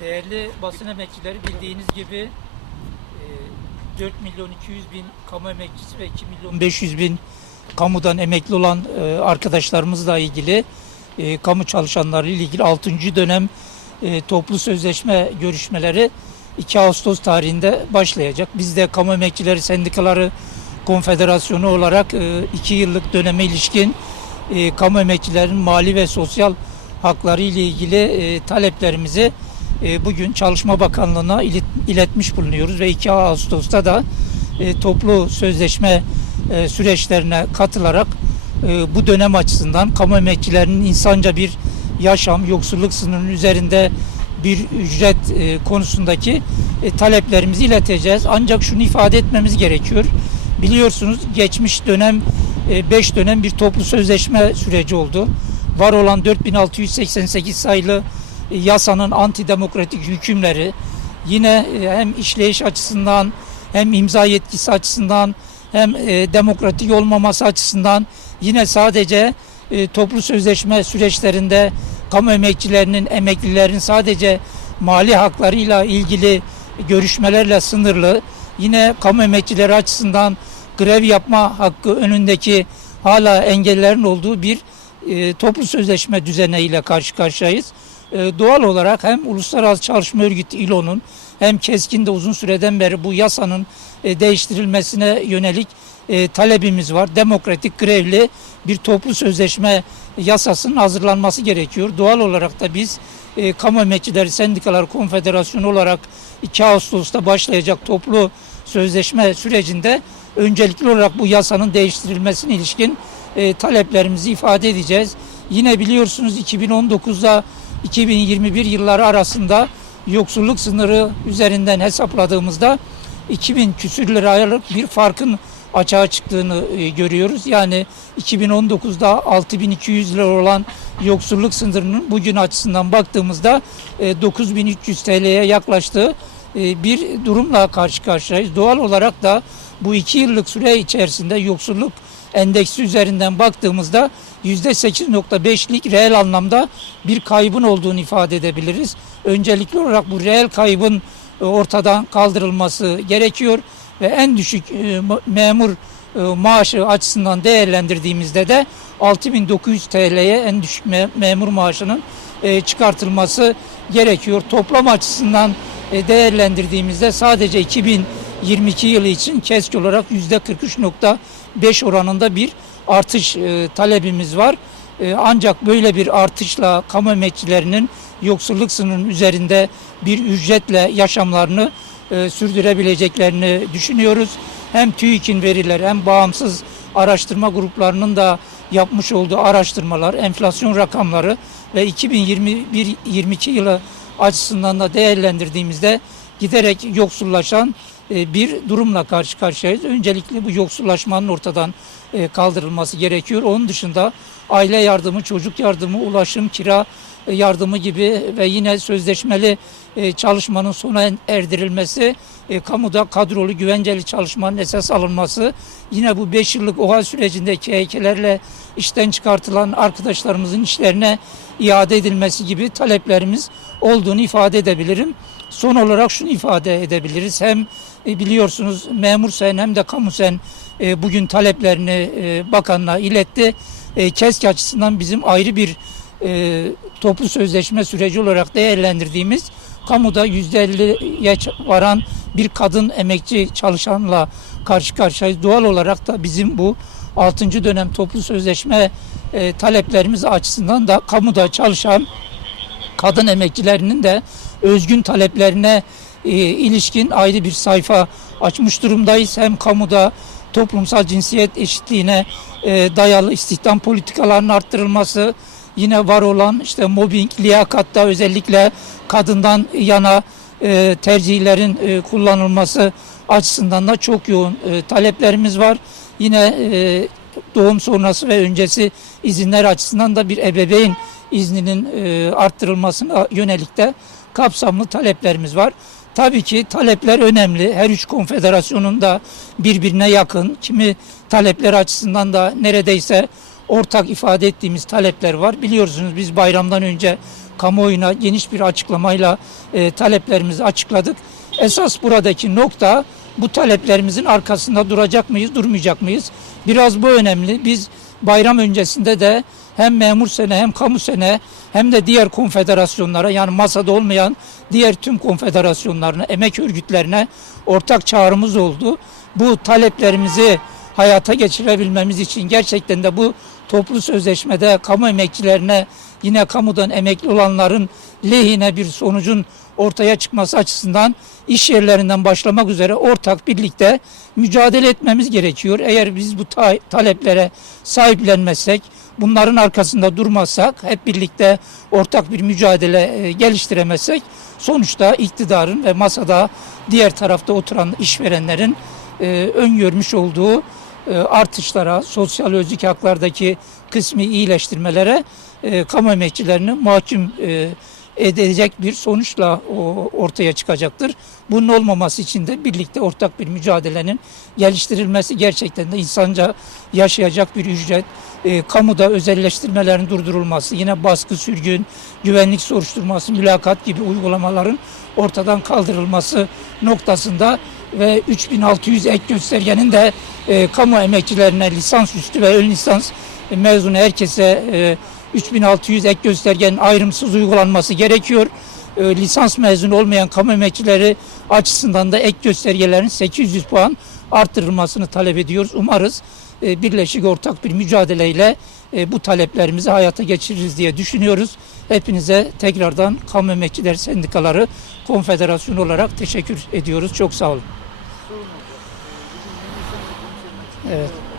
Değerli basın emekçileri bildiğiniz gibi e, 4 milyon 200 bin kamu emekçisi ve 2 milyon 500 bin kamudan emekli olan e, arkadaşlarımızla ilgili e, kamu çalışanları ile ilgili 6. dönem e, toplu sözleşme görüşmeleri 2 Ağustos tarihinde başlayacak. Biz de Kamu Emekçileri Sendikaları Konfederasyonu olarak 2 yıllık döneme ilişkin e, kamu emekçilerinin mali ve sosyal hakları ile ilgili e, taleplerimizi e, bugün Çalışma Bakanlığı'na ilet- iletmiş bulunuyoruz ve 2 Ağustos'ta da e, toplu sözleşme e, süreçlerine katılarak bu dönem açısından kamu emekçilerinin insanca bir yaşam, yoksulluk sınırının üzerinde bir ücret konusundaki taleplerimizi ileteceğiz. Ancak şunu ifade etmemiz gerekiyor. Biliyorsunuz geçmiş dönem 5 dönem bir toplu sözleşme süreci oldu. Var olan 4688 sayılı yasanın antidemokratik hükümleri yine e, hem işleyiş açısından hem imza yetkisi açısından hem e, demokratik olmaması açısından yine sadece e, toplu sözleşme süreçlerinde kamu emekçilerinin, emeklilerin sadece mali haklarıyla ilgili görüşmelerle sınırlı. Yine kamu emekçileri açısından grev yapma hakkı önündeki hala engellerin olduğu bir toplu sözleşme düzeneğiyle karşı karşıyayız. E, doğal olarak hem Uluslararası Çalışma Örgütü İLO'nun hem KESK'in de uzun süreden beri bu yasanın e, değiştirilmesine yönelik e, talebimiz var. Demokratik grevli bir toplu sözleşme yasasının hazırlanması gerekiyor. Doğal olarak da biz e, Kamu Emekçileri Sendikalar Konfederasyonu olarak 2 Ağustos'ta başlayacak toplu sözleşme sürecinde öncelikli olarak bu yasanın değiştirilmesine ilişkin e, taleplerimizi ifade edeceğiz. Yine biliyorsunuz 2019'da 2021 yılları arasında yoksulluk sınırı üzerinden hesapladığımızda 2000 küsür liralık bir farkın açığa çıktığını e, görüyoruz. Yani 2019'da 6200 lira olan yoksulluk sınırının bugün açısından baktığımızda e, 9300 TL'ye yaklaştığı e, bir durumla karşı karşıyayız. Doğal olarak da bu iki yıllık süre içerisinde yoksulluk endeksi üzerinden baktığımızda %8.5'lik reel anlamda bir kaybın olduğunu ifade edebiliriz. Öncelikli olarak bu reel kaybın e, ortadan kaldırılması gerekiyor ve en düşük e, memur e, maaşı açısından değerlendirdiğimizde de 6900 TL'ye en düşük me- memur maaşının çıkartılması gerekiyor. Toplam açısından değerlendirdiğimizde sadece 2022 yılı için KESK olarak %43.5 oranında bir artış e, talebimiz var. E, ancak böyle bir artışla kamu emekçilerinin yoksulluk sınırının üzerinde bir ücretle yaşamlarını e, sürdürebileceklerini düşünüyoruz. Hem TÜİK'in verileri hem bağımsız araştırma gruplarının da yapmış olduğu araştırmalar, enflasyon rakamları ve 2021-22 yılı açısından da değerlendirdiğimizde giderek yoksullaşan e, bir durumla karşı karşıyayız. Öncelikle bu yoksullaşmanın ortadan e, kaldırılması gerekiyor. Onun dışında aile yardımı, çocuk yardımı, ulaşım, kira e, yardımı gibi ve yine sözleşmeli çalışmanın sona erdirilmesi, kamuda kadrolu güvenceli çalışmanın esas alınması, yine bu 5 yıllık OHA sürecindeki heykelerle işten çıkartılan arkadaşlarımızın işlerine iade edilmesi gibi taleplerimiz olduğunu ifade edebilirim. Son olarak şunu ifade edebiliriz. Hem e, biliyorsunuz memur sen hem de kamu sen e, bugün taleplerini e, bakanlığa iletti. KESK açısından bizim ayrı bir toplu sözleşme süreci olarak değerlendirdiğimiz kamuda %50'ye varan bir kadın emekçi çalışanla karşı karşıyayız. Doğal olarak da bizim bu 6. dönem toplu sözleşme taleplerimiz açısından da kamuda çalışan kadın emekçilerinin de özgün taleplerine e, ilişkin ayrı bir sayfa açmış durumdayız. Hem kamuda toplumsal cinsiyet eşitliğine e, dayalı istihdam politikalarının arttırılması, yine var olan işte mobbing, liyakatta özellikle kadından yana e, tercihlerin e, kullanılması açısından da çok yoğun e, taleplerimiz var. Yine e, doğum sonrası ve öncesi izinler açısından da bir ebeveyn izninin e, arttırılmasına yönelik de kapsamlı taleplerimiz var. Tabii ki talepler önemli. Her üç konfederasyonun da birbirine yakın. Kimi talepler açısından da neredeyse ortak ifade ettiğimiz talepler var. Biliyorsunuz biz bayramdan önce kamuoyuna geniş bir açıklamayla e, taleplerimizi açıkladık. Esas buradaki nokta bu taleplerimizin arkasında duracak mıyız, durmayacak mıyız? Biraz bu önemli. Biz bayram öncesinde de hem memur sene hem kamu sene hem de diğer konfederasyonlara yani masada olmayan diğer tüm konfederasyonlarına, emek örgütlerine ortak çağrımız oldu. Bu taleplerimizi hayata geçirebilmemiz için gerçekten de bu toplu sözleşmede kamu emekçilerine yine kamudan emekli olanların lehine bir sonucun ortaya çıkması açısından iş yerlerinden başlamak üzere ortak birlikte mücadele etmemiz gerekiyor. Eğer biz bu ta- taleplere sahiplenmezsek, bunların arkasında durmazsak, hep birlikte ortak bir mücadele e, geliştiremezsek sonuçta iktidarın ve masada diğer tarafta oturan işverenlerin e, öngörmüş olduğu e, artışlara, sosyal özlük haklardaki kısmi iyileştirmelere e, kamu emekçilerini mahkum e, edecek bir sonuçla o, ortaya çıkacaktır. Bunun olmaması için de birlikte ortak bir mücadelenin geliştirilmesi gerçekten de insanca yaşayacak bir ücret, e, kamuda özelleştirmelerin durdurulması, yine baskı, sürgün, güvenlik soruşturması, mülakat gibi uygulamaların ortadan kaldırılması noktasında ve 3600 ek göstergenin de e, kamu emekçilerine lisansüstü ve ön lisans mezunu herkese e, 3600 ek göstergenin ayrımsız uygulanması gerekiyor. E, lisans mezunu olmayan kamu emekçileri açısından da ek göstergelerin 800 puan artırılmasını talep ediyoruz. Umarız e, birleşik ortak bir mücadeleyle e, bu taleplerimizi hayata geçiririz diye düşünüyoruz. Hepinize tekrardan Kamu Emekçiler Sendikaları Konfederasyonu olarak teşekkür ediyoruz. Çok sağ olun. Evet.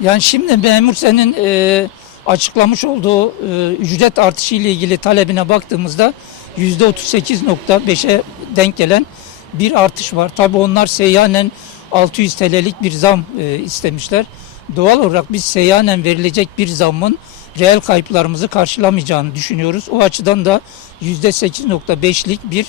Yani şimdi memur senin e, açıklamış olduğu e, ücret artışı ile ilgili talebine baktığımızda yüzde 38.5'e denk gelen bir artış var. Tabii onlar seyyanen 600 TL'lik bir zam e, istemişler. Doğal olarak biz seyyanen verilecek bir zammın reel kayıplarımızı karşılamayacağını düşünüyoruz. O açıdan da %8.5'lik bir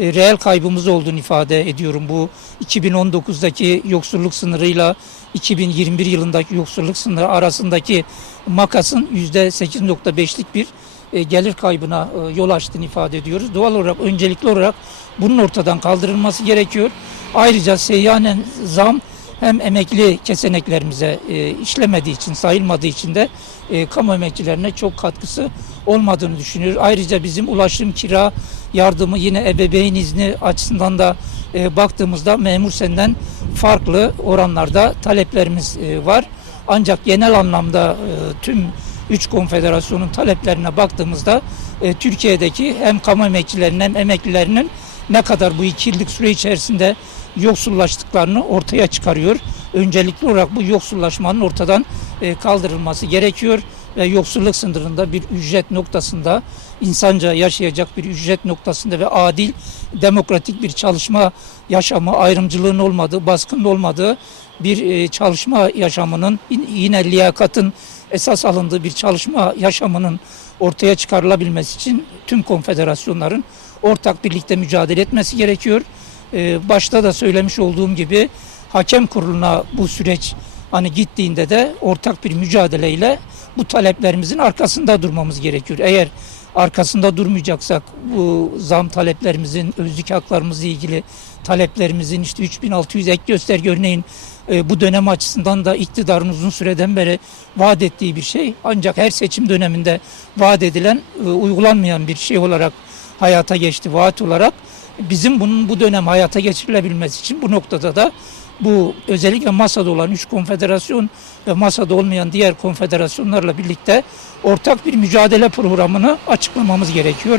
e, reel kaybımız olduğunu ifade ediyorum. Bu 2019'daki yoksulluk sınırıyla 2021 yılındaki yoksulluk sınırı arasındaki makasın %8.5'lik bir e, gelir kaybına e, yol açtığını ifade ediyoruz. Doğal olarak öncelikli olarak bunun ortadan kaldırılması gerekiyor. Ayrıca seyyanen zam hem emekli keseneklerimize e, işlemediği için, sayılmadığı için de e, kamu emekçilerine çok katkısı olmadığını düşünüyoruz. Ayrıca bizim ulaşım, kira yardımı yine ebeveyn izni açısından da e, baktığımızda memur senden farklı oranlarda taleplerimiz e, var. Ancak genel anlamda e, tüm üç konfederasyonun taleplerine baktığımızda e, Türkiye'deki hem kamu emekçilerinin hem emeklilerinin ne kadar bu iki yıllık süre içerisinde yoksullaştıklarını ortaya çıkarıyor. Öncelikli olarak bu yoksullaşmanın ortadan e, kaldırılması gerekiyor ve yoksulluk sınırında bir ücret noktasında insanca yaşayacak bir ücret noktasında ve adil demokratik bir çalışma yaşamı ayrımcılığın olmadığı, baskının olmadığı bir e, çalışma yaşamının yine liyakatın esas alındığı bir çalışma yaşamının ortaya çıkarılabilmesi için tüm konfederasyonların ortak birlikte mücadele etmesi gerekiyor. Ee, başta da söylemiş olduğum gibi hakem kuruluna bu süreç hani gittiğinde de ortak bir mücadeleyle bu taleplerimizin arkasında durmamız gerekiyor. Eğer arkasında durmayacaksak bu zam taleplerimizin, özlük haklarımızla ilgili taleplerimizin işte 3600 ek gösterge örneğin e, bu dönem açısından da iktidarın uzun süreden beri vaat ettiği bir şey. Ancak her seçim döneminde vaat edilen, e, uygulanmayan bir şey olarak hayata geçti, vaat olarak. Bizim bunun bu dönem hayata geçirilebilmesi için bu noktada da bu özellikle masada olan üç konfederasyon ve masada olmayan diğer konfederasyonlarla birlikte ortak bir mücadele programını açıklamamız gerekiyor.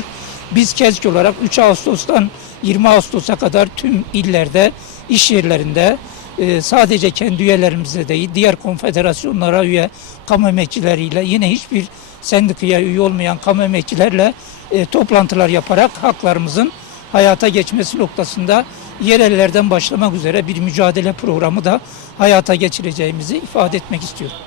Biz KEZK olarak 3 Ağustos'tan 20 Ağustos'a kadar tüm illerde, iş yerlerinde e, sadece kendi üyelerimize değil, diğer konfederasyonlara üye kamu emekçileriyle yine hiçbir sendikaya üye olmayan kamu emekçilerle e, toplantılar yaparak haklarımızın hayata geçmesi noktasında yerellerden başlamak üzere bir mücadele programı da hayata geçireceğimizi ifade etmek istiyorum.